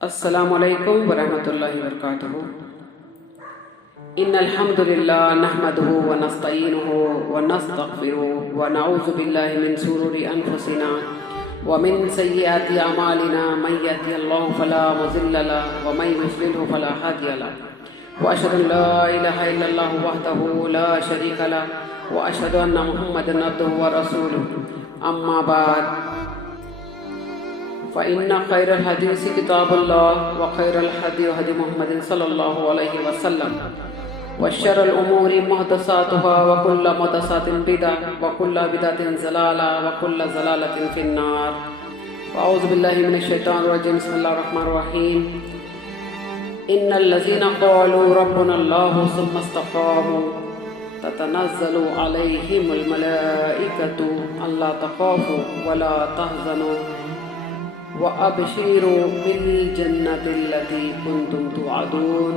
अस्सलामु अलैकुम वरहमतुल्लाहि वबरकातुहू। इन्नल हम्दुलिल्लाह नहमदुहु व नस्तईनुहु व नस्तगफिरुहु व नऊज़ु बिल्लाहि मिन शुरूरि अनफुसिना व मिन सय्यिआति अमालिना मन यहदिहिल्लाहु फला मुज़िल्ल लहु व मन युज़लिल्हु फला हादिय लहु व अशहदु अन ला इलाहा इल्लल्लाहु वहदहु ला शरीका लहु व अशहदु अन्ना मुहम्मदन अब्दुहु व रसूलुहु। अम्मा बाद फ़इन्ना खैरल हदीस किताबुल्लाह व खैरल हदी हदी मुहम्मदिन सल्लल्लाहु अलैहि वसल्लम व शर्रल उमूरि मुहदसातुहा व कुल्लु मुहदसातिन बिदअह व कुल्लु बिदअतिन ज़लाला व कुल्लु ज़लालतिन फिन्नार। अऊज़ु बिल्लाहि मिनश शैतानिर रजीम। बिस्मिल्लाहिर रहमानिर रहीम। इन्नल लज़ीना क़ालू रब्बुनल्लाहु सुम्मा इस्तक़ामू ततनज़्ज़लु अलैहिमुल मलाइकतु अल्ला तख़ाफ़ू व ला तहज़नू व अबशिरू बिल जन्नतिल्लती कुंतुम तुअदून।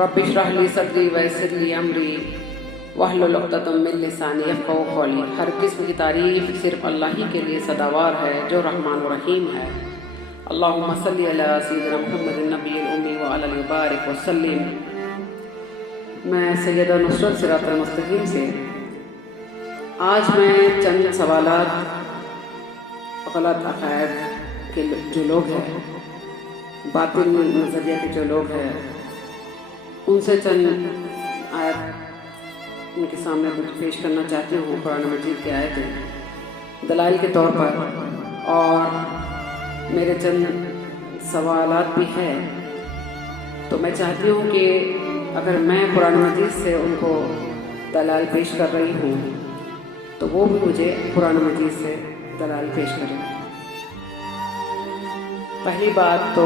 रब्बि इश्रह ली सदरी व यस्सिर ली अमरी वहलुल उक़दतम मिन लिसानी यफ़क़हू क़ौली। हर किस्म की तारीफ़ सिर्फ अल्लाह ही के लिए सदावार है जो रहमान व रहीम है। अल्लाहुम्मा सल्लि अला सय्यिदिना मुहम्मदिन नबिय्यिल उम्मी व अला आलिहि बारिक व सल्लिम। मैं सैयदा नुसरत सिरातुल मुस्तक़ीम से आज मैं चंद सवालात गलत अक़ायद के जो लोग हैं, बातिल नज़रिया के जो लोग हैं, उनसे चंद आयत उनके सामने कुछ पेश करना चाहती हूँ। कुरान मजीद की आयतें दलाइल के तौर पर, और मेरे चंद सवालात भी हैं। तो मैं चाहती हूँ कि अगर मैं कुरान मजीद से उनको दलाइल पेश कर रही हूँ तो वो भी मुझे कुरान मजीद से दलाइल पेश करें। पहली बात तो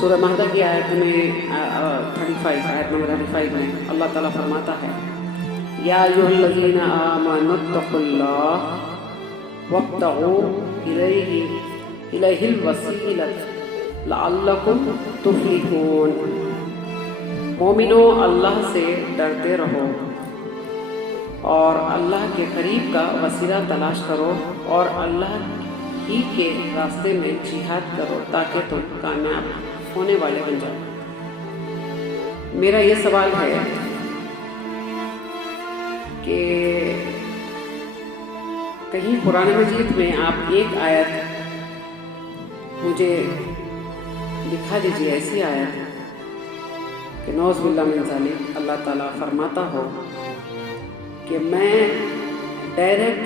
सूरह माइदा की आयत में 35 आयत नंबर 35 में अल्लाह ताला फरमाता है, या अय्युहल्लज़ीना आमनुत्तक़ुल्लाह वब्तग़ू इलैहिल वसीलत लअल्लकुम तुफ़्लिहून। मोमिनो, अल्लाह से डरते रहो और अल्लाह के करीब का वसीला तलाश करो और अल्लाह ही के रास्ते में जिहाद करो ताकि तुम कामयाब होने वाले बन जाओ। मेरा ये सवाल है कि कहीं कुरान मजीद में आप एक आयत मुझे दिखा दीजिए, ऐसी आयत कि नौज़ बिल्लाह मिन ज़ालिक अल्लाह ताला फरमाता हो कि मैं डायरेक्ट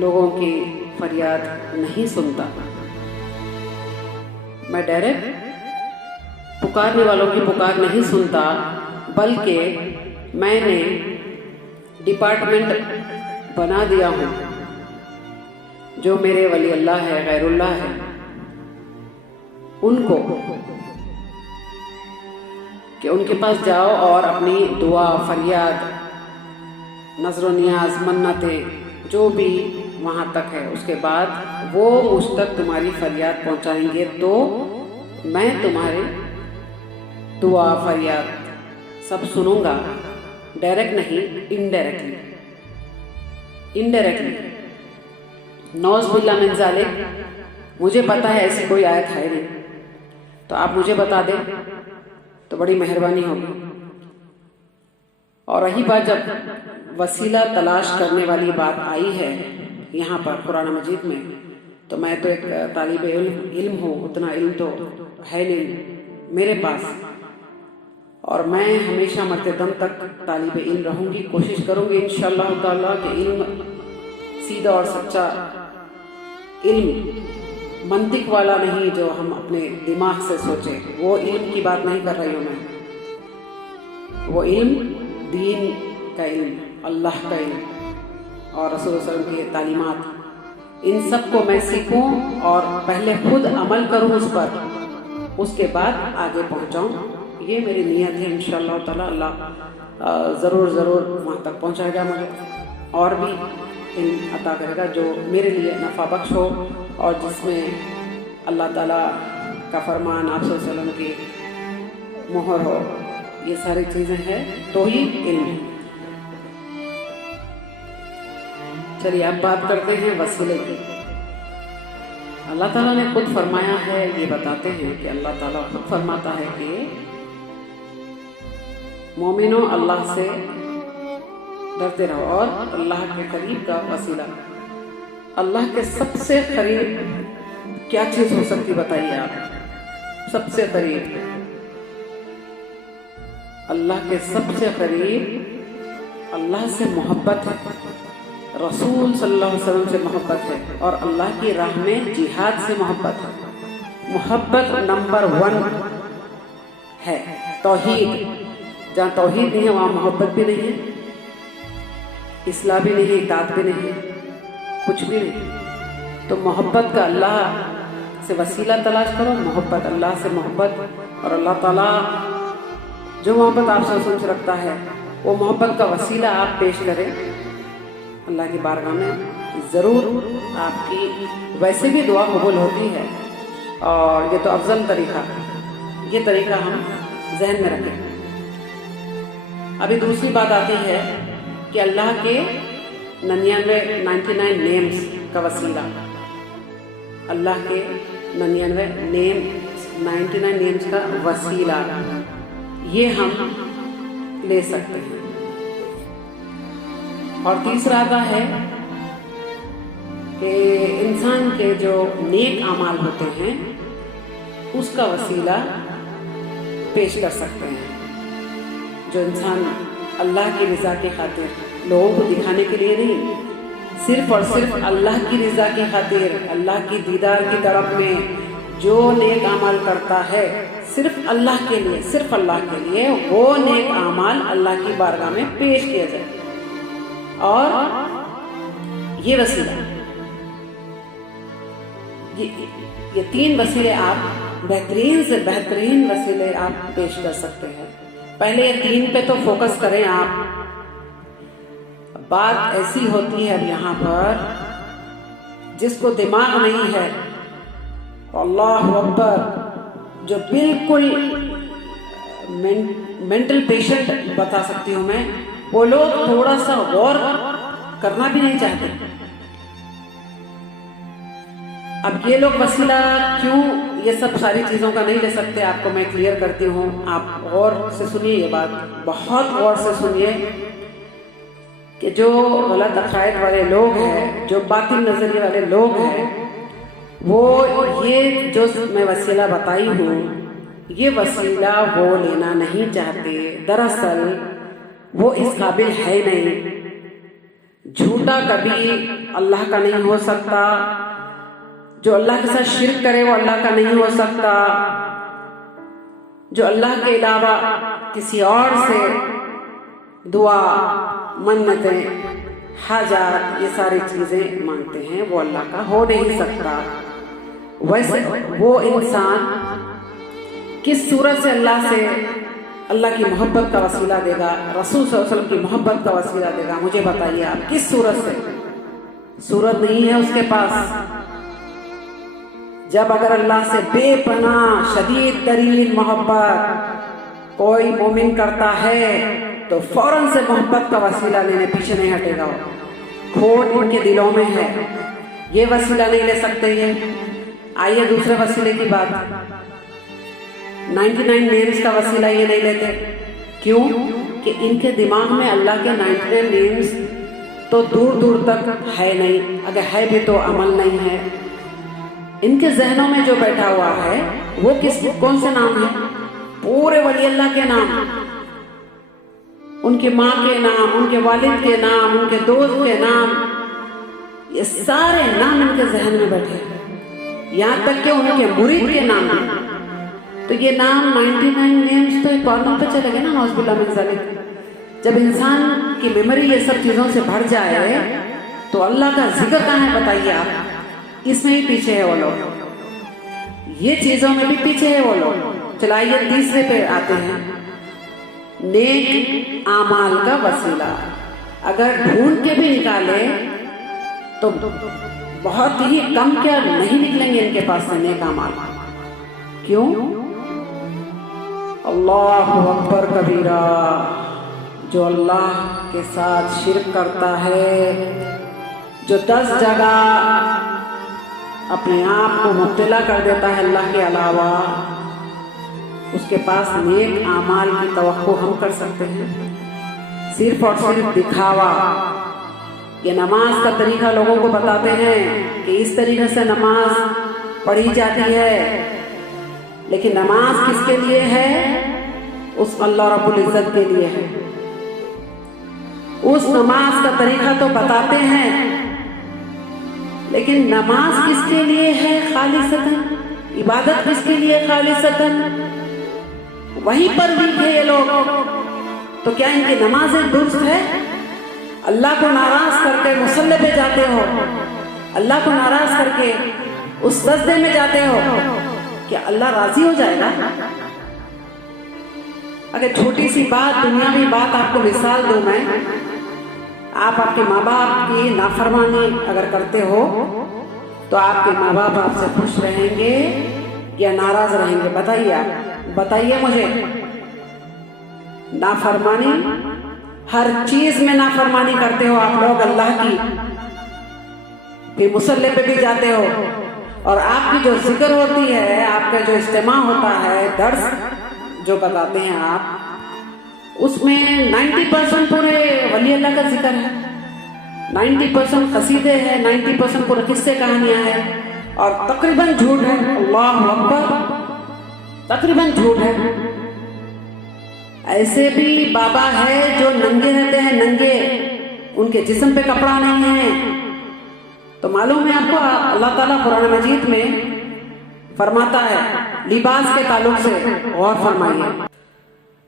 लोगों की फरियाद नहीं सुनता, मैं डायरेक्ट पुकारने वालों की पुकार नहीं सुनता, बल्कि मैंने डिपार्टमेंट बना दिया हूँ जो मेरे वली अल्लाह है, गैरुल्लाह है, उनको कि उनके पास जाओ और अपनी दुआ, फरियाद, नज़र नियाज, मन्नतें जो भी वहाँ तक है, उसके बाद वो मुझ तक तुम्हारी फरियाद पहुँचाएंगे तो मैं तुम्हारे दुआ, फरियाद सब सुनूंगा। डायरेक्ट नहीं, इनडायरेक्टली। नौज़ बिल्लाह मिन ज़ालिक। मुझे पता है ऐसी कोई आयत है नहीं, तो आप मुझे बता दें तो बड़ी मेहरबानी होगी। और रही बात जब वसीला तलाश करने वाली बात आई है यहाँ पर कुरान मजीद में, तो मैं तो एक तालिब इल्म हूँ, उतना इल्म तो है नहीं मेरे पास, और मैं हमेशा मरते दम तक तालिब इल्म रहूँगी। कोशिश करूँगी इंशाअल्लाह ताला कि इल्म सीधा और सच्चा इल्म, मंतिक वाला नहीं जो हम अपने दिमाग से सोचे, वो इल्म की बात नहीं कर रही हूँ मैं। वो इल्म दीन का इल्म, अल्लाह का इल्म और रसूल सल्लल्लाहु अलैहि वसल्लम की तालीमात, इन सब को मैं सीखूं और पहले खुद अमल करूं उस पर, उसके बाद आगे पहुंचाऊं। ये मेरी नीयत है। इंशाअल्लाह ताला अल्लाह ज़रूर वहाँ तक पहुँचाएगा मुझे, और भी इल्म अता करेगा जो मेरे लिए नफ़ा बख्श हो और जिसमें अल्लाह ताला का फरमान, आप सल्लल्लाहु अलैहि वसल्लम की मोहर हो। ये सारी चीज़ें हैं तो ही इल्म है। चलिए अब बात करते हैं वसीले की। अल्लाह ताला ने खुद फरमाया है, ये बताते हैं कि अल्लाह ताला खुद फरमाता है कि मोमिनों अल्लाह से डरते रहो और अल्लाह के करीब का वसीला। अल्लाह के सबसे करीब क्या चीज हो सकती बताइए आप? सबसे करीब अल्लाह के सबसे करीब अल्लाह से मोहब्बत है, रसूल सल्लल्लाहु अलैहि वसल्लम से मोहब्बत है और अल्लाह की राह में जिहाद से मोहब्बत है। मोहब्बत नंबर 1 है तौहीद। जहाँ तौहीद नहीं है वहाँ मोहब्बत भी नहीं है, इस्लाह भी नहीं है, इताअत भी नहीं है, कुछ भी नहीं। तो मोहब्बत का अल्लाह से वसीला तलाश करो, मोहब्बत अल्लाह से मोहब्बत, और अल्लाह ताला जो मोहब्बत आपसे सोच रखता है वो मोहब्बत का वसीला आप पेश करें अल्लाह की बारगाह में। ज़रूर आपकी वैसे भी दुआ कबूल होती है, और ये तो अफजल तरीका, ये तरीका हम जहन में रखें। अभी दूसरी बात आती है कि अल्लाह के 99 नेम्स का वसीला, अल्लाह के 99 नेम्स का वसीला ये हम ले सकते हैं। और तीसरा आता है कि इंसान के जो नेक अमाल होते हैं उसका वसीला पेश कर सकते हैं। जो इंसान अल्लाह की रज़ा के खातिर, लोगों को दिखाने के लिए नहीं, सिर्फ और सिर्फ अल्लाह की रज़ा की खातिर, अल्लाह की दीदार की तरफ में जो नेक अमाल करता है सिर्फ अल्लाह के लिए, सिर्फ अल्लाह के लिए, वो नेक अमाल अल्लाह की बारगाह में पेश किया जाए। और ये वसीला, ये 3 वसीले आप बेहतरीन से बेहतरीन वसीले आप पेश कर सकते हैं। पहले ये 3 पे तो फोकस करें आप। बात ऐसी होती है अब यहाँ पर, जिसको दिमाग नहीं है, अल्लाह अकबर, जो बिल्कुल मेंटल पेशेंट बता सकती हूँ मैं, वो लोग थोड़ा सा गौर करना भी नहीं चाहते। अब ये लोग वसीला क्यों, ये सब सारी चीजों का नहीं ले सकते, आपको मैं क्लियर करती हूँ। आप गौर से सुनिए, ये बात बहुत गौर से सुनिए कि जो गलत अकायद वाले लोग हैं, जो बातिल नजरिए वाले लोग हैं, वो ये जो मैं वसीला बताई हूँ, ये वसीला वो लेना नहीं चाहते। दरअसल वो इस काबिल है नहीं। झूठा कभी अल्लाह का नहीं हो सकता, जो अल्लाह के साथ शिर्क करे वो अल्लाह का नहीं हो सकता, जो अल्लाह के अलावा किसी और से दुआ, मन्नतें, हाजात, ये सारी चीजें मांगते हैं, वो अल्लाह का हो नहीं सकता। वैसे वो इंसान किस सूरत से अल्लाह की मोहब्बत का वसीला देगा, रसूल सल्लल्लाहु अलैहि वसल्लम की मोहब्बत का वसीला देगा? मुझे बताइए आप, किस सूरत से? सूरत नहीं है उसके पास। जब अगर अल्लाह से बेपनाह शदीद तरीन मोहब्बत कोई मोमिन करता है तो फौरन से मोहब्बत का वसीला लेने पीछे नहीं हटेगा। खोट उनके दिलों में है, ये वसीला नहीं ले सकते ये। आइए दूसरे वसीले की बात, 99 नेम्स का वसीला ये नहीं लेते। क्यों? कि इनके दिमाग में अल्लाह के 99 नेम्स तो दूर दूर तक है नहीं, अगर है भी तो अमल नहीं है। इनके जहनों में जो बैठा हुआ है वो कौन से नाम है? पूरे वली अल्लाह के नाम, उनके माँ के नाम, उनके वालिद के नाम, उनके दोस्त के नाम, ये सारे नाम इनके जहन में बैठे हैं, यहाँ तक कि उनके मुरीद के नाम हैं। तो ये नाम 99 नेम्स तो कॉर्नर पे चले गए ना, नौज़ुबिल्लाह मिन ज़ालिक। जब इंसान की मेमोरी ये सब चीजों से भर जाए तो अल्लाह का जिक्र कहाँ है बताइए आप? इसमें ही पीछे है वो लोग, ये चीजों में भी पीछे है वो लोग। चलाइए तीसरे पे आते हैं, नेक आमाल का वसीला। अगर ढूंढ के भी निकाले तो बहुत ही कम, क्या नहीं निकलेंगे इनके पास से नेक आमाल। क्यों? अल्लाह अकबर कबीरा, जो अल्लाह के साथ शिर्क करता है, जो 10 जगह अपने आप को मुब्तला कर देता है अल्लाह के अलावा, उसके पास नेक आमाल की तवक्को हम कर सकते हैं। सिर्फ और सिर्फ दिखावा, ये नमाज का तरीका लोगों को बताते हैं कि इस तरीके से नमाज पढ़ी जाती है, लेकिन नमाज किसके लिए है? उस अल्लाह रब्बुल इज्जत के लिए है। उस नमाज का तरीका तो बताते हैं, लेकिन नमाज किसके लिए है खालिसतन? इबादत किसके लिए खालिसतन? वहीं पर भी थे ये लोग। तो क्या इनकी नमाजें दुरुस्त है? अल्लाह को नाराज करके मुसल्ले पे जाते हो, अल्लाह को नाराज करके उस सजदे में जाते हो, क्या अल्लाह राजी हो जाएगा? अगर छोटी सी बात, दुनियावी बात आपको मिसाल दूं मैं, आप आपके माँ बाप की नाफरमानी अगर करते हो तो आपके माँ बाप आपसे खुश रहेंगे या नाराज रहेंगे? बताइए, आप बताइए मुझे। नाफरमानी, हर चीज में नाफरमानी करते हो आप लोग अल्लाह की, फिर मुसल्ले पे भी जाते हो, और आपकी जो जिक्र होती है, आपका जो इज्तिमा होता है, दर्स जो बताते हैं आप, उसमें 90% पूरे वली अल्लाह का जिक्र है, 90% कसीदे हैं, 90% पूरे किस्से कहानियां हैं, और तकरीबन झूठ है। अल्लाह अकबर, तकरीबन झूठ है। ऐसे भी बाबा है जो नंगे रहते हैं, नंगे, उनके जिस्म पे कपड़ा नहीं है। तो मालूम है आपको, अल्लाह ताला कुरान मजीद में फरमाता है लिबास के ताल्लुक से, और फरमाइए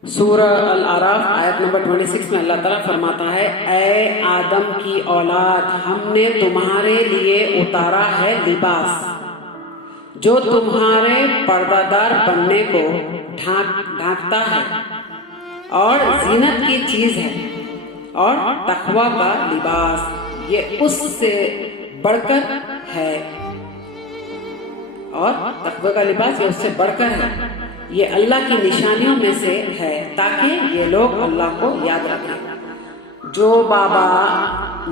सूरह अल आराफ आयत नंबर 26 में अल्लाह ताला फरमाता है, ऐ आदम की औलाद, हमने तुम्हारे लिए उतारा है लिबास जो तुम्हारे पर्दादार बनने को ढांकता है और जीनत की चीज है, और तकवा का लिबास ये उससे बढ़कर है, और तकवा का लिबास ये उससे बढ़कर है। ये अल्लाह की निशानियों में से है, ताकि ये लोग अल्लाह को याद रखें। जो बाबा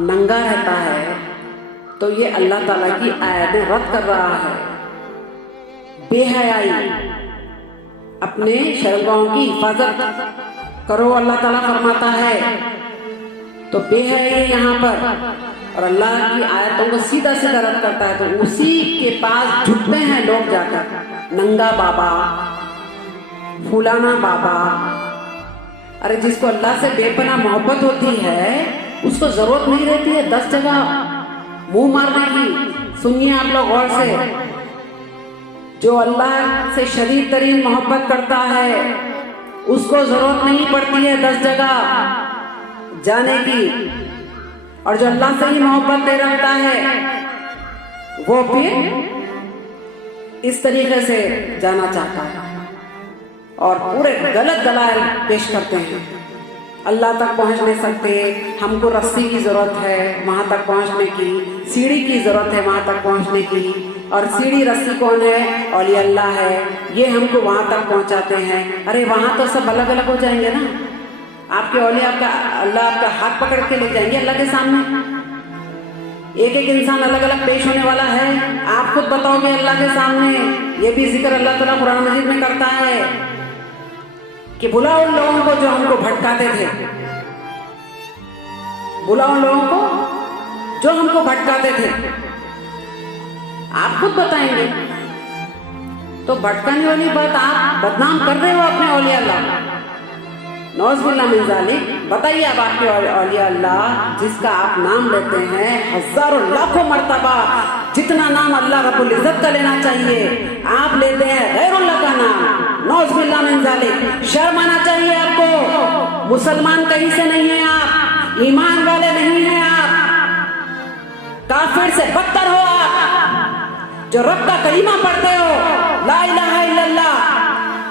नंगा रहता है तो ये अल्लाह ताला की आयतें रद्द कर रहा है। बेहयाई, अपने शर्मगाहों की हिफाजत करो, अल्लाह ताला फरमाता है। तो बेहयाई यहाँ पर, और अल्लाह की आयतों को सीधा सीधा रद्द करता है। तो उसी के पास झुकते हैं लोग जाकर, नंगा बाबा, फुलाना बाबा। अरे जिसको अल्लाह से बेपनाह मोहब्बत होती है, उसको जरूरत नहीं रहती है 10 जगह मुंह मारने की। सुनिए आप लोग गौर से, जो अल्लाह से शदीद तरीन मोहब्बत करता है, उसको जरूरत नहीं पड़ती है 10 जगह जाने की, और जो अल्लाह से ही मोहब्बत दे रखता है, वो फिर इस तरीके से जाना चाहता है और पूरे गलत दलाल पेश करते हैं। अल्लाह तक पहुंच नहीं सकते, हमको रस्सी की जरूरत है वहां तक पहुंचने की, सीढ़ी की जरूरत है वहां तक पहुंचने की, और सीढ़ी रस्सी कौन है? औली अल्लाह है, ये हमको वहां तक पहुंचाते हैं। अरे वहां तो सब अलग अलग हो जाएंगे ना, आपके औली, आपका अल्लाह आपका हाथ पकड़ के ले जाएंगे अल्लाह के सामने। एक एक इंसान अलग अलग पेश होने वाला है, आप खुद बताओगे अल्लाह के सामने। ये भी जिक्र अल्लाह ताला कुरान मजीद में करता है कि बुलाओ उन लोगों को जो हमको भटकाते थे, बुलाओ उन लोगों को जो हमको भटकाते थे। आप खुद बताएंगे। तो भटकाने वाली बात, आप बदनाम कर रहे हो अपने औलिया अल्लाह, नौज़ुबिल्लाह मिन ज़ालिक। बताइए अब आपके औलिया अल्लाह जिसका आप नाम लेते हैं, हजारों लाखों मर्तबा जितना नाम अल्लाह रब्बुल इज्जत का लेना चाहिए, आप लेते हैं गैरुल्लाह का नाम, नौज़ुबिल्लाह मिन ज़ालिक। शर्म आना चाहिए आपको। मुसलमान कहीं से नहीं है आप, ईमान वाले नहीं है आप, काफिर से बदतर हो आप, जो रब का कलीमा पढ़ते हो ला इलाहा इल्लल्लाह,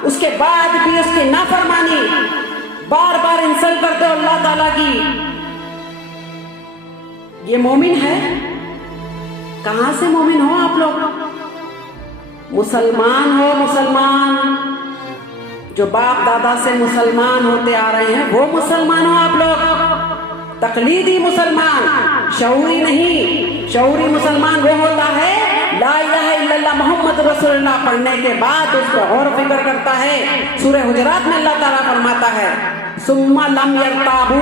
उसके बाद भी उसकी नाफरमानी, बार बार इंसल्ट करते हो अल्लाह ताला की। ये मोमिन है? कहां से मोमिन हो आप लोग? मुसलमान हो, मुसलमान जो बाप दादा से मुसलमान होते आ रहे हैं, वो मुसलमान हो आप लोग। तकलीदी मुसलमान, शऊरी नहीं। शऊरी मुसलमान वो होता है ला मोहम्मद रसूलुल्लाह पढ़ने के बाद उस पर गौर फिक्र करता है। सूरह हुजरात में अल्लाह ताला फरमाता है सुम्मा लम यरताबू,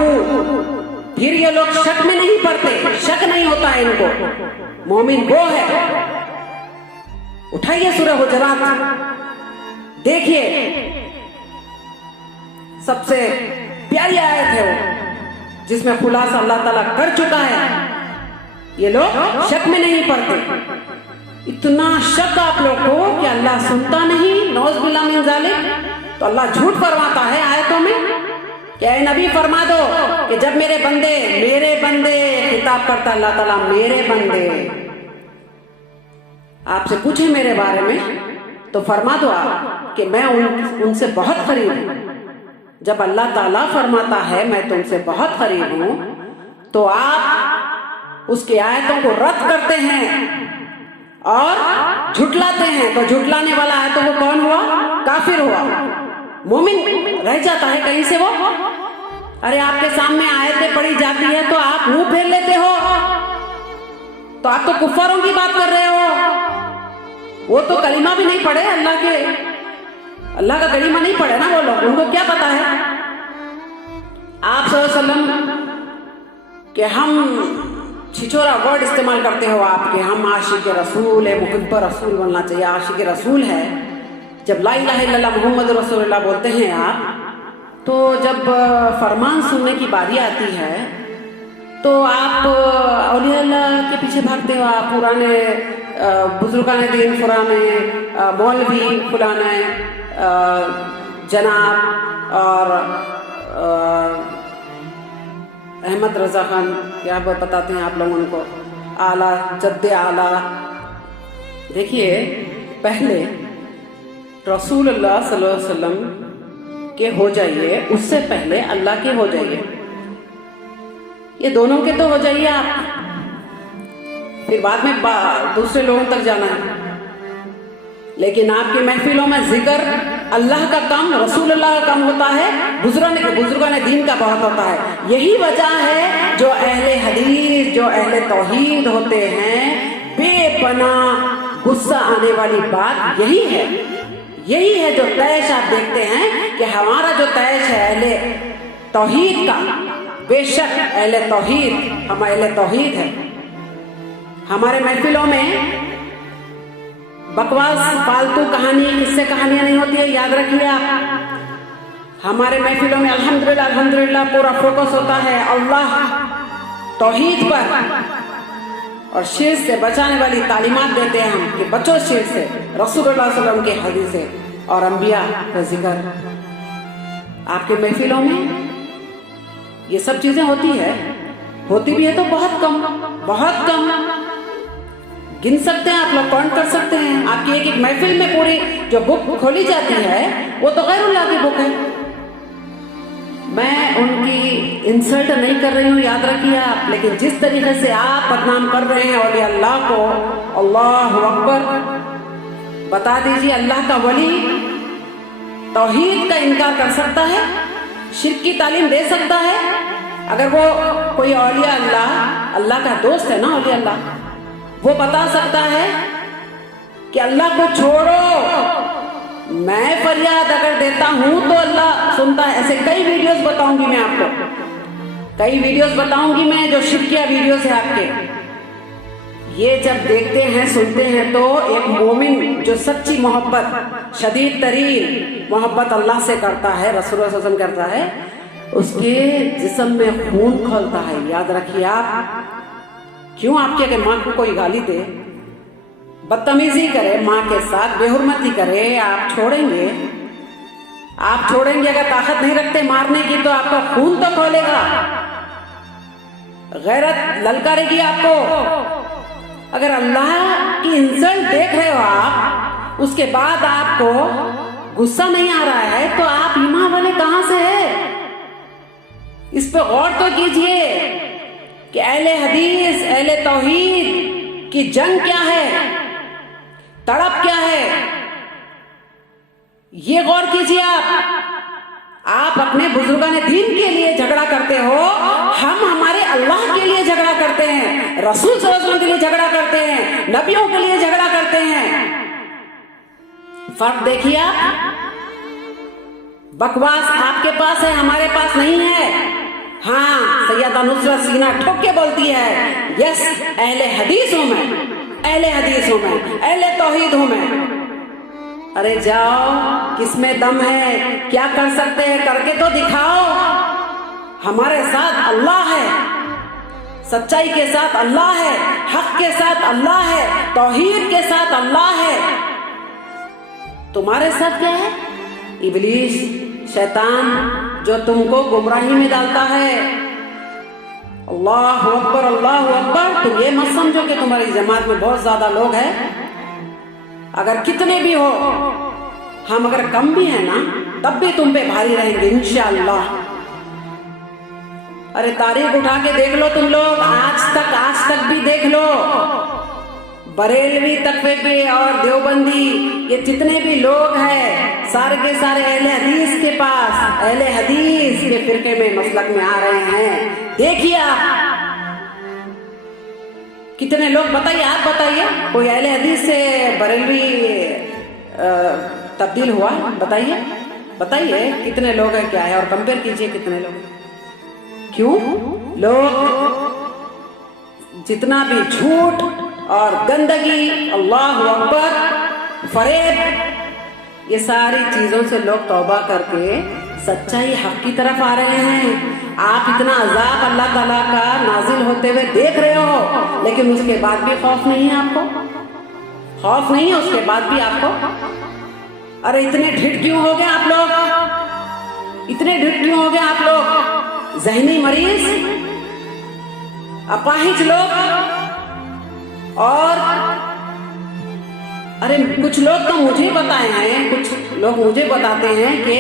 फिर ये लोग शक में नहीं पड़ते, शक नहीं होता है इनको। मोमिन वो है। उठाइए सूरह हुजरात, देखिए सबसे प्यारी आयत है वो, जिसमें खुलासा अल्लाह ताला कर चुका है। ये लोग शक में नहीं पड़ते। इतना शक आप लोग को कि अल्लाह सुनता नहीं, नौज़ बिल्लाह मिन ज़ालिक, तो अल्लाह झूठ फरमाता है आयतों में। क्या नबी फरमा दो कि जब मेरे बंदे खिताब करता अल्लाह ताला, मेरे बंदे आपसे पूछे मेरे बारे में तो फरमा दो आप कि मैं उनसे बहुत करीब हूं। जब अल्लाह ताला फरमाता है मैं तुमसे बहुत करीब हूं, तो आप उसकी आयतों को रद्द करते हैं और झुटलाते हैं। तो झुटलाने वाला आयतों को कौन हुआ? काफिर हुआ। मोमिन रह जाता है कहीं से वो। अरे आपके सामने आयतें पढ़ी जाती है तो आप मुंह फेर लेते हो, तो आप तो कुफारों की बात कर रहे हो। वो तो कलीमा भी नहीं पढ़े, अल्लाह का कलीमा नहीं पढ़े ना वो लोग, उनको क्या पता है। आप सल्लल्लाहु अलैहि वसल्लम के हम छिछोरा वर्ड इस्तेमाल करते हो आपके, हम आशिक रसूल है, मुहिब्ब रसूल बनना चाहिए, आशिक रसूल है। जब ला इलाहा इल्लल्लाह मुहम्मद रसूलुल्लाह बोलते हैं आप, तो जब फरमान सुनने की बारी आती है तो आप औलिया अल्लाह के पीछे भागते हो। आप पुराने बुजुर्गान दीन, पुराने मौलवी, पुराने जनाब और अहमद रजा खान, क्या बताते हैं आप लोग उनको, आला जद्दे आला। देखिए पहले रसूलुल्लाह सल्लल्लाहु अलैहि वसल्लम के हो जाइए, उससे पहले अल्लाह के हो जाइए। ये दोनों के तो हो जाइए आप, फिर बाद में दूसरे लोगों तक जाना है। लेकिन आपकी महफिलों में जिक्र अल्लाह का कम, रसूलुल्लाह का कम होता है, बुजुर्गान दीन का बहुत होता है। यही वजह है जो अहले हदीस, जो अहले तौहीद होते हैं, बेपनाह गुस्सा आने वाली बात यही है। यही है जो तैश आप देखते हैं कि हमारा जो तैश है अहले तौहीद का, बेशक अहले तौहीद, हम अहले तौहीद है। हमारे महफिलों में बकवास, फालतू कहानी, किस्से कहानियां नहीं होती है, याद रखिए आप। हमारे महफिलों में अल्हम्दुलिल्लाह पूरा फोकस होता है अल्लाह, तौहीद पर, और शिर्क से बचाने वाली तालीमात देते हैं हम कि बचो शिर्क से, रसूलुल्लाह सल्लल्लाहु अलैहि वसल्लम के हदीस और अंबिया का जिक्र। आपके महफिलों में ये सब चीजें होती है, होती भी है तो बहुत कम, बहुत कम। गिन सकते हैं आप लोग, काउंट कर सकते हैं। आपकी एक एक महफिल में पूरी जो बुक खोली जाती है वो तो गैरुल्लाह की बुक है। मैं उनकी इंसल्ट नहीं कर रही हूँ, याद रखिए आप। लेकिन जिस तरीके से आप बदनाम कर रहे हैं औलिया अल्लाह को, अल्लाहु अकबर, बता दीजिए अल्लाह का वली तौहीद का इनकार कर सकता है, शिर्क की तालीम दे सकता है? अगर वो कोई औलिया अल्लाह, अल्लाह का दोस्त है ना औलिया अल्लाह, वो बता सकता है कि अल्लाह को छोड़ो, मैं फरियाद अगर देता हूं तो अल्लाह सुनता है। ऐसे कई वीडियोस बताऊंगी मैं आपको, कई वीडियोस बताऊंगी मैं जो शिर्किया वीडियोस है आपके। ये जब देखते हैं, सुनते हैं, तो एक मोमिन जो सच्ची मोहब्बत, शदीद तरीन मोहब्बत अल्लाह से करता है, रसूलुल्लाह सल्लल्लाहु अलैहि वसल्लम करता है, उसके जिस्म में खून खौलता है। याद रखिए आप। क्यों आपकी अगर माँ को कोई गाली दे, बदतमीजी करे माँ के साथ, बेहुरमती करे, आप छोड़ेंगे? आप छोड़ेंगे? अगर ताकत नहीं रखते मारने की तो आपका खून तो खोलेगा, गैरत ललकारेगी आपको। अगर अल्लाह की इंसल्ट देख रहे हो आप, उसके बाद आपको गुस्सा नहीं आ रहा है, तो आप ईमान वाले कहां से है? इस पे गौर तो कीजिए कि अहले हदीस, अहले तौहीद की जंग क्या है, तड़प क्या है, ये गौर कीजिए आप अपने बुजुर्गान दीन के लिए झगड़ा करते हो, हम हमारे अल्लाह के लिए झगड़ा करते हैं, रसूल सल्लल्लाहु अलैहि वसल्लम के लिए झगड़ा करते हैं, नबियों के लिए झगड़ा करते हैं। फर्क देखिए आप। बकवास आपके पास है, हमारे पास नहीं है। हाँ, सैयदा नुसरत सीना ठोक के बोलती है, यस अहले हदीस हूं मैं, अहले हदीस हूं मैं, अहले तौहीद हूं मैं। अरे जाओ, किसमें दम है, क्या कर सकते हैं, करके तो दिखाओ। हमारे साथ अल्लाह है, सच्चाई के साथ अल्लाह है, हक के साथ अल्लाह है, तौहीद के साथ अल्लाह है। तुम्हारे साथ क्या है? इब्लीस, शैतान, जो तुमको गुमराही में डालता है। अल्लाह अकबर, अल्लाह अकबर। तुम ये मत समझो कि तुम्हारी जमात में बहुत ज्यादा लोग हैं। अगर कितने भी हो, हम अगर कम भी हैं ना, तब भी तुम पे भारी रहेंगे इंशाअल्लाह। अरे तारीख उठा के देख लो तुम लोग, आज तक भी देख लो। बरेलवी तकवे के और देवबंदी, ये जितने भी लोग हैं, सारे के सारे अहले हदीस के पास, अहले हदीस के फिरके में, मसलक में आ रहे हैं। देखिए आप कितने लोग, बताइए, आप बताइए, कोई अहले हदीस से बरेलवी तब्दील हुआ? बताइए, बताइए कितने लोग हैं, क्या है, और कंपेयर कीजिए कितने लोग। क्यों? लोग जितना भी झूठ और गंदगी, अल्लाह अकबर, फरेब, ये सारी चीजों से लोग तौबा करके सच्चाई हक की तरफ आ रहे हैं। आप इतना अजाब अल्लाह ताला का नाजिल होते हुए देख रहे हो, लेकिन उसके बाद भी खौफ नहीं है आपको? खौफ नहीं है उसके बाद भी आपको? अरे इतने ढिठ क्यों हो गए आप लोग? इतने ढिठ क्यों हो गए आप लोग? ज़हनी मरीज, अपाहिज लोग। और अरे कुछ लोग तो मुझे बताए हैं, कुछ लोग मुझे बताते हैं कि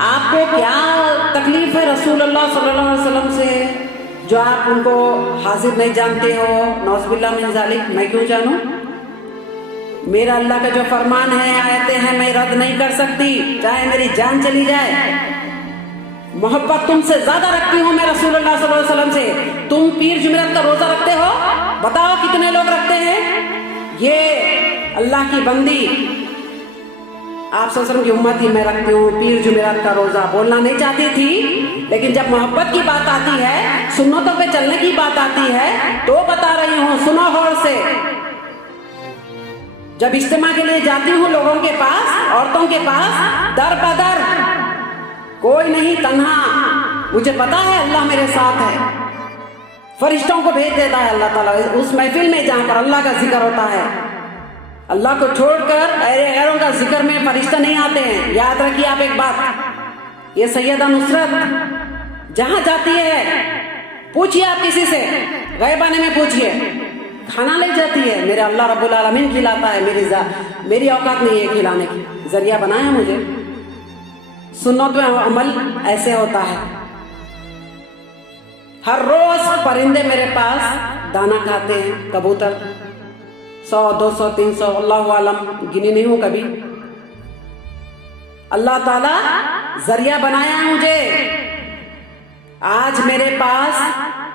आपको क्या तकलीफ है रसूल अल्लाह सल्लल्लाहु अलैहि वसल्लम से, जो आप उनको हाजिर नहीं जानते हो। नौज़बिल्लाह मिन ज़ालिक। मैं क्यों जानूं? मेरा अल्लाह का जो फरमान है, आयतें हैं, मैं रद्द नहीं कर सकती, चाहे मेरी जान चली जाए। मोहब्बत तुमसे ज्यादा रखती हूँ मैं रसूलुल्लाह सल्लल्लाहु अलैहि वसल्लम से। तुम पीर जुमेरात का रोजा रखते हो? बताओ कितने लोग रखते हैं? ये अल्लाह की बंदी, आप सल्लल्लाहु अलैहि वसल्लम की उम्मत ही मैं रखती हूँ पीर जुमेरात का रोजा। बोलना नहीं चाहती थी, लेकिन जब मोहब्बत की बात आती है, सुन्नतों पे चलने की बात आती है, तो बता रही हूँ, सुनो गौर से। जब इज्तिमा के लिए जाती हूँ लोगों के पास, औरतों के पास, दर बदर, कोई नहीं, तन्हा। मुझे पता है अल्लाह मेरे साथ है, फरिश्तों को भेज देता है अल्लाह ताला उस महफिल में जहां पर अल्लाह का जिक्र होता है। अल्लाह को छोड़कर गैरों का जिक्र में फरिश्ता नहीं आते हैं। याद रखिए आप एक बात, ये सैयदा नुसरत जहां जाती है, पूछिए आप किसी से, गैबाने में पूछिए, खाना ले जाती है, मेरा अल्लाह रब्बुल आलमीन खिलाता है, मेरी औकात नहीं है खिलाने की, जरिया बनाया मुझे। सुन्नत में अमल ऐसे होता है। हर रोज परिंदे मेरे पास दाना खाते हैं, कबूतर 100, 200, 300, अल्लाह आलम, गिनी नहीं हूं कभी। अल्लाह ताला जरिया बनाया है मुझे। आज मेरे पास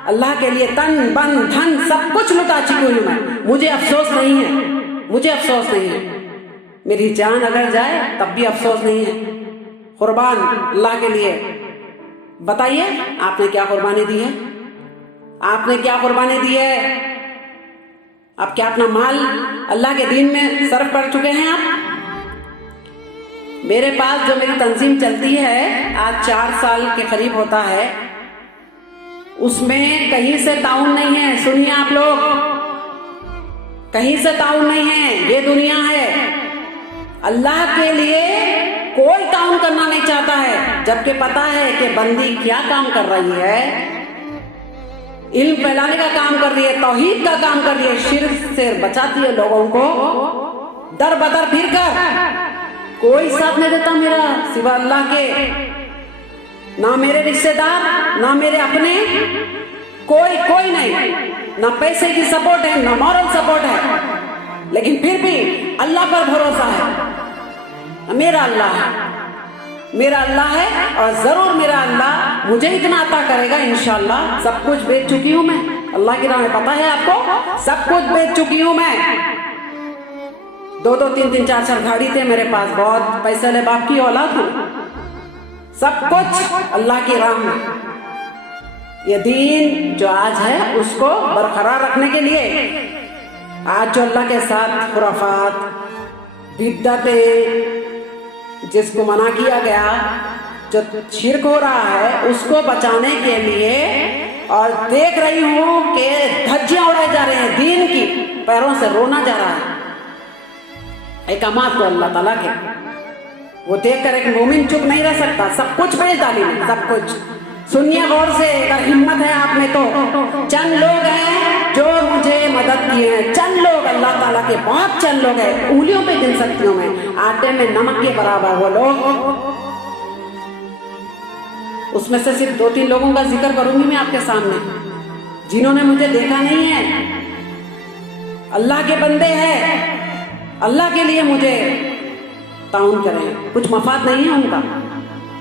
अल्लाह के लिए तन बन धन सब कुछ लुटा चुकी हूं मैं। मुझे अफसोस नहीं है, मुझे अफसोस नहीं है। मेरी जान अगर जाए तब भी अफसोस नहीं है। कुर्बान अल्लाह के लिए। बताइए आपने क्या कुर्बानी दी है? आपने क्या कुर्बानी दी है? आप क्या अपना माल अल्लाह के दीन में सर्व कर चुके हैं आप? मेरे पास जो मेरी तंजीम चलती है, आज 4 साल के करीब होता है, उसमें कहीं से ताउन नहीं है। सुनिए आप लोग, कहीं से ताउन नहीं है। ये दुनिया है, अल्लाह के लिए कोई काम करना नहीं चाहता है, जबकि पता है कि बंदी क्या काम कर रही है। इल्म फैलाने का काम कर रही है, तौहीद का काम कर रही है, शिर्क से बचाती है लोगों को। दर बदर फिर कर कोई साथ नहीं देता मेरा सिवा अल्लाह के, ना मेरे रिश्तेदार, ना मेरे अपने, कोई नहीं। ना पैसे की सपोर्ट है, ना मॉरल सपोर्ट है, लेकिन फिर भी अल्लाह पर भरोसा है। मेरा अल्लाह है और जरूर मेरा अल्लाह मुझे इतना अता करेगा इंशाअल्लाह। सब कुछ बेच चुकी हूं मैं अल्लाह की राह में, पता है आपको, सब कुछ बेच चुकी हूं मैं। दो दो तीन तीन चार चार गाड़ी थे मेरे पास, बहुत पैसे ले बाप की औलाद हूँ, सब कुछ अल्लाह की राह में। ये दीन जो आज है उसको बरकरार रखने के लिए आज जो अल्लाह के साथ खुराफात, बिद्दतें, जिसको मना किया गया, जो शिर्क हो रहा है, उसको बचाने के लिए, और देख रही हूं कि धज्जियां उड़ाए जा रहे हैं दीन की, पैरों से रोना जा रहा है एक अमात को अल्लाह ताला के। वो देखकर एक मोमिन चुप नहीं रह सकता, सब कुछ पेश डाली, सब कुछ सुनिए गौर से, अगर हिम्मत है आप में तो। चंद लोग हैं जो मुझे मदद किए हैं, चंद लोग, अल्लाह ताला के बहुत चंद लोग हैं, उंगलियों पे गिन सकती हूँ मैं, आटे में नमक के बराबर वो लोग। उसमें से सिर्फ दो तीन लोगों का जिक्र करूंगी मैं आपके सामने, जिन्होंने मुझे देखा नहीं है, अल्लाह के बंदे हैं, अल्लाह के लिए मुझे ताउन करें। कुछ मफाद नहीं है उनका,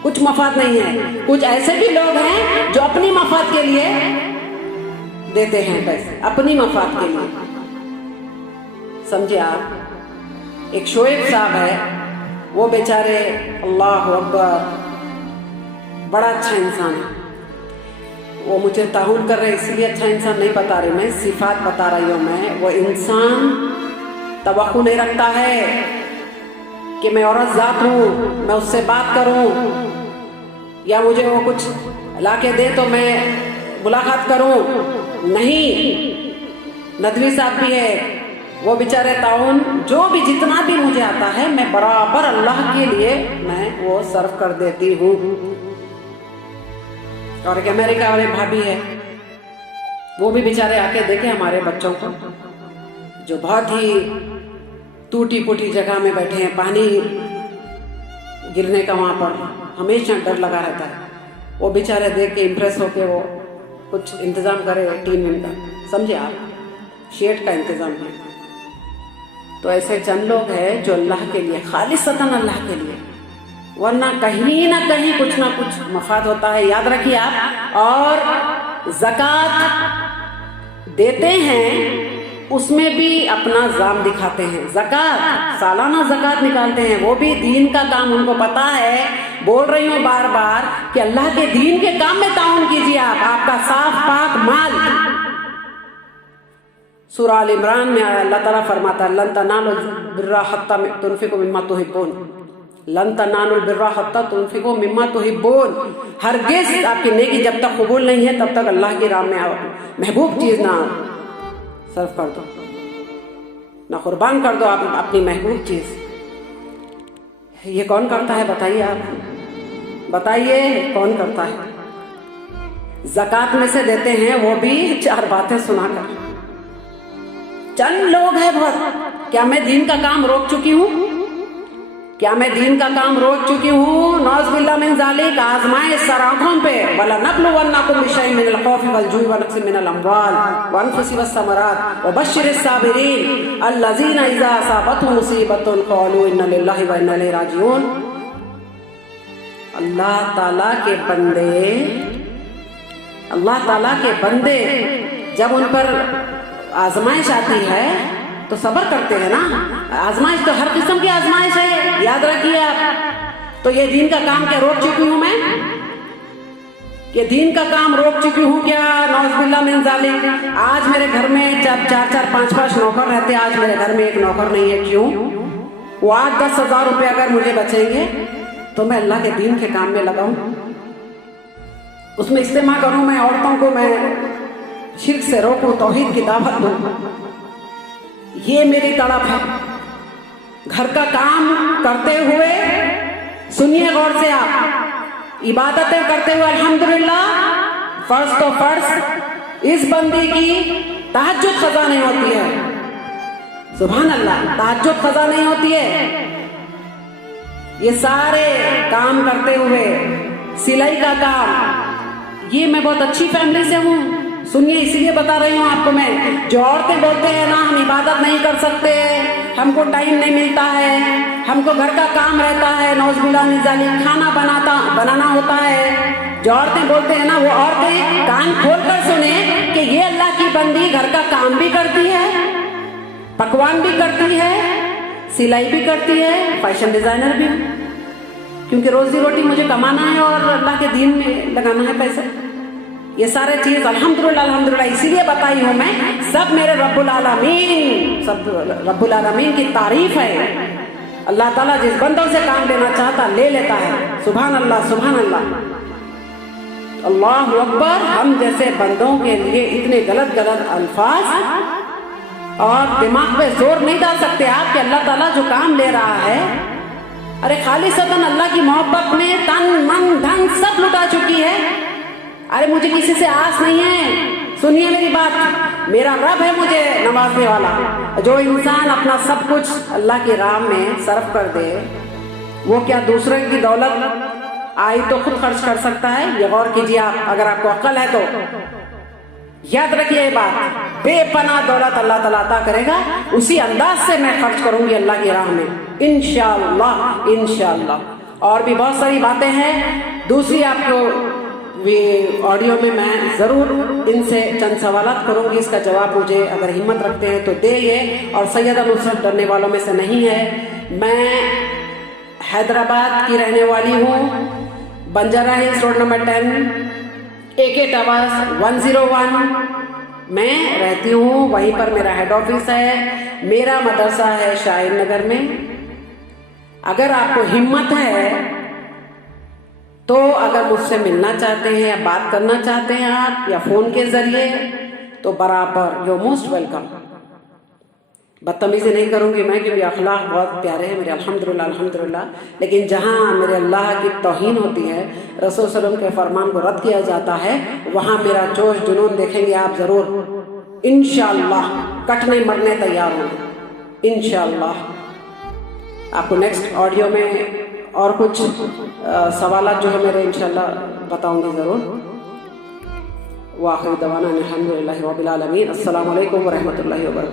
कुछ मफाद नहीं है। कुछ ऐसे भी लोग हैं जो अपनी मफाद के लिए देते हैं पैसे, अपनी मफाद के लिए, समझे आप। एक शोएब साहब है, वो बेचारे अल्लाह अकबर, बड़ा अच्छा इंसान है। वो मुझे ताउन कर रहे, इसलिए अच्छा इंसान नहीं बता रही मैं, सिफात बता रही हूँ मैं। वो इंसान तवक्कुल नहीं रखता है कि मैं औरत जात हूँ, मैं उससे बात करूँ, या मुझे वो कुछ लाके दे तो मैं मुलाकात करूँ, नहीं। नदवी साहब भी है, वो बेचारे ताउन, जो भी जितना भी मुझे आता है मैं बराबर अल्लाह के लिए मैं वो सर्व कर देती हूँ। और एक अमेरिका वाले भाभी है, वो भी बेचारे आके देखे हमारे बच्चों को, जो बहुत ही टूटी फूटी जगह में बैठे हैं, पानी गिरने का वहां पर हमेशा डर लगा रहता है। वो बेचारे देख के इम्प्रेस होके वो कुछ इंतजाम करे टीम का, समझे आप, शेड का इंतजाम है। तो ऐसे चंद लोग हैं जो अल्लाह के लिए, खालिसतन अल्लाह के लिए, वरना कहीं ना कहीं कुछ ना कुछ मफाद होता है, याद रखिए आप। और ज़कात देते हैं, उसमें भी अपना जाम दिखाते हैं। ज़कात, सालाना ज़कात निकालते हैं, वो भी दीन का काम उनको पता है। बोल रही हूँ बार बार कि अल्लाह के दीन के काम में ताउन कीजिए आप, आपका साफ पाक माल। सूरह आल इमरान में अल्लाह ताला फरमाता है, लन तनालुल बिर्रा हत्ता तुनफिकू मिम्मा तुहिब्बून, लन तनालुल बिर्रा हत्ता तुनफिकू मिम्मा तुहिब्बून। हरगिज़ आपकी नेकी जब तक कबूल नहीं है तब तक अल्लाह की राह में महबूब चीज ना सर्व कर दो, ना कुर्बान कर दो आप अपनी महबूब चीज। ये कौन करता है बताइए आप, बताइए कौन करता है। ज़कात में से देते हैं, वो भी चार बातें सुनाकर। चंद लोग हैं बहुत। क्या मैं दीन का काम रोक चुकी हूँ? क्या मैं दीन का काम रोक चुकी हूँ? नौज़ बिल्लाह मिन ज़ालिक, आज़माए सर आँखों पे। वला नब्लुवन्नकुम बिशैइन मिनल खौफ़ि वल जुई व नक़्सिन मिनल अम्वाल व अनफुसि वस्समरात व बश्शिरिस साबिरीन अल्लज़ीना इज़ा असाबतहुम मुसीबतुन क़ालू इन्ना लिल्लाहि व इन्ना इलैहि राजिऊन। अल्लाह ताला के बंदे, अल्लाह ताला के बंदे जब उन पर आजमाइश आती है तो सब्र करते हैं ना। आजमाइश तो हर किस्म की आजमाइश है, याद रखिए आप। तो ये दीन का काम क्या रोक चुकी हूं मैं? ये दीन का काम रोक चुकी हूँ क्या? नौज़ बिल्लाह मिन ज़ालिक। आज मेरे घर में जब 4-4, 5-5 नौकर रहते, आज मेरे घर में एक नौकर नहीं है। क्यों? वो 8-10 हज़ार रुपये अगर मुझे बचेंगे तो मैं अल्लाह के दीन के काम में लगाऊं, उसमें इस्तेमाल करूं। मैं औरतों को मैं शिर्क से रोकूं, तौहीद की दावत दूं। ये मेरी तड़प है। घर का काम करते हुए, सुनिए गौर से आप, इबादतें करते हुए अल्हम्दुलिल्लाह, फर्ज तो फर्ज, इस बंदी की तहज्जुद क़ज़ा नहीं होती है। सुभान अल्लाह, तहज्जुद क़ज़ा नहीं होती है। ये सारे काम करते हुए, सिलाई का काम, ये मैं बहुत अच्छी फैमिली से हूँ। सुनिए, इसलिए बता रही हूँ आपको मैं। जो औरतें बोलते हैं ना हम इबादत नहीं कर सकते, हमको टाइम नहीं मिलता है, हमको घर का काम रहता है, नौज़ बिल्लाह मिन ज़ालिक, खाना बनाना होता है। जो औरतें बोलते हैं ना, वो औरतें कान खोलकर सुने कि ये अल्लाह की बंदी घर का काम भी करती है, पकवान भी करती है, सिलाई भी करती है, फैशन डिजाइनर भी हूँ, क्योंकि रोजी रोटी मुझे कमाना है और अल्लाह के दीन में लगाना है पैसा। ये सारे चीज अल्हम्दुलिल्लाह अल्हम्दुलिल्लाह इसीलिए बताई हूँ मैं, सब मेरे रब्बुल आलमीन, सब रब्बुल आलमीन की तारीफ है। अल्लाह ताला जिस बंदों से काम लेना चाहता ले लेता है। सुभान अल्लाह सुभान अल्लाह, अल्लाह अकबर। हम जैसे बंदों के लिए इतने गलत गलत अल्फाज और दिमाग पे जोर नहीं डाल सकते आप कि अल्लाह ताला जो काम ले रहा है, अरे खालिसतन अल्लाह की मोहब्बत में तन मन धन सब लुटा चुकी है। अरे मुझे किसी से आस नहीं है, सुनिए मेरी बात, मेरा रब है मुझे नवाजने वाला। जो इंसान अपना सब कुछ अल्लाह की राह में सर्फ कर दे, वो क्या दूसरे की दौलत आई तो खुद खर्च कर सकता है? ये गौर कीजिए आप, अगर आपको अक्ल है तो याद रखिए ये बात, बेपनाह दौलत अल्लाह ताला अता करेगा, उसी अंदाज से मैं खर्च करूंगी अल्लाह की राह में, इंशाअल्लाह इंशाअल्लाह। और भी बहुत सारी बातें हैं, दूसरी आपको ऑडियो में मैं जरूर इनसे चंद सवालात करूंगी, इसका जवाब मुझे अगर हिम्मत रखते हैं तो दे ये। और सैयदा नुसरत डरने वालों में से नहीं है। मैं हैदराबाद की रहने वाली हूँ, Banjara hills road number 10 AK towers 101 में रहती हूँ, वहीं पर मेरा हेड ऑफिस है। मेरा मदरसा है शाहीन नगर में। अगर आपको हिम्मत है तो अगर मुझसे मिलना चाहते हैं या बात करना चाहते हैं आप, या फोन के जरिए, तो बराबर यू मोस्ट वेलकम। बदतमीजी नहीं करूंगी मैं, क्योंकि अखलाक बहुत प्यारे हैं मेरे, अल्हम्दुलिल्लाह अल्हम्दुलिल्लाह। लेकिन जहाँ मेरे अल्लाह की तौहीन होती है, रसूल सल्लल्लाहु अलैहि वसल्लम के फरमान को रद्द किया जाता है, वहाँ मेरा जोश जुनून देखेंगे आप जरूर। इंशाअल्लाह कटने मरने तैयार हूँ इंशाअल्लाह। आपको नेक्स्ट ऑडियो में और कुछ सवालात जो है मेरे इंशाअल्लाह बताऊंगी जरूर। वाखिर दवाना अल्हम्दुलिल्लाहि रब्बिल आलमीन। अस्सलामु अलैकुम व रहमतुल्लाहि व बरकातहू।